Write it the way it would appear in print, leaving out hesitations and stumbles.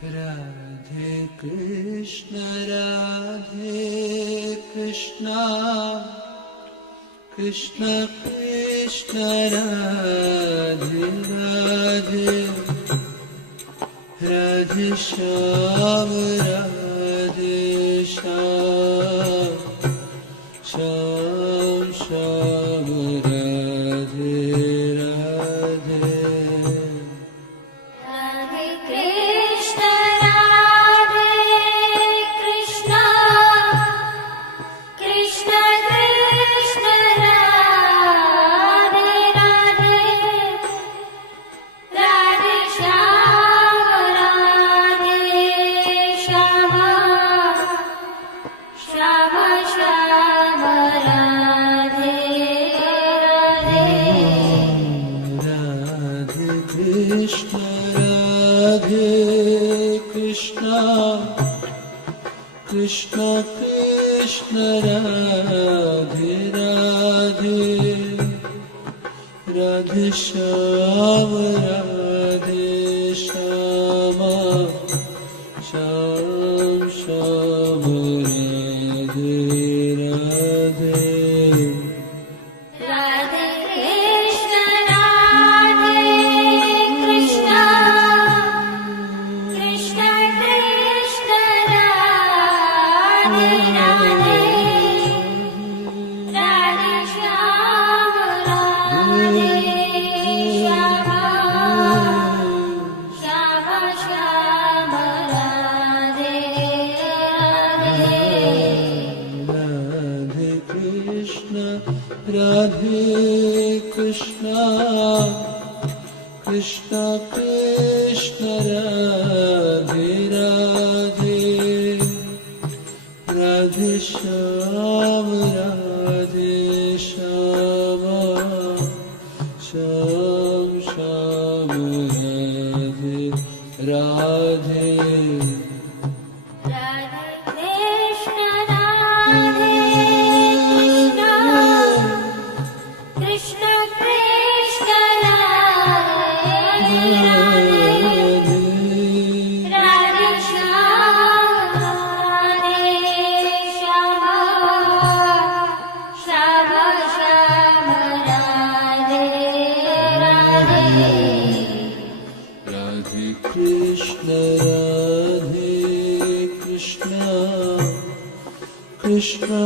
Radhe Krishna Krishna Krishna Radhe Radhe Radhe Shyam Shyam Shyam Radhe Radhe Krishna Krishna Radhe Radhe Radhe Shyam Shyam Shyam Radhe Radhe Radhe Krishna Krishna Krishna Radhe Radhe Radhe Shyam Shyam Shyam Radhe Radhe Krishna Krishna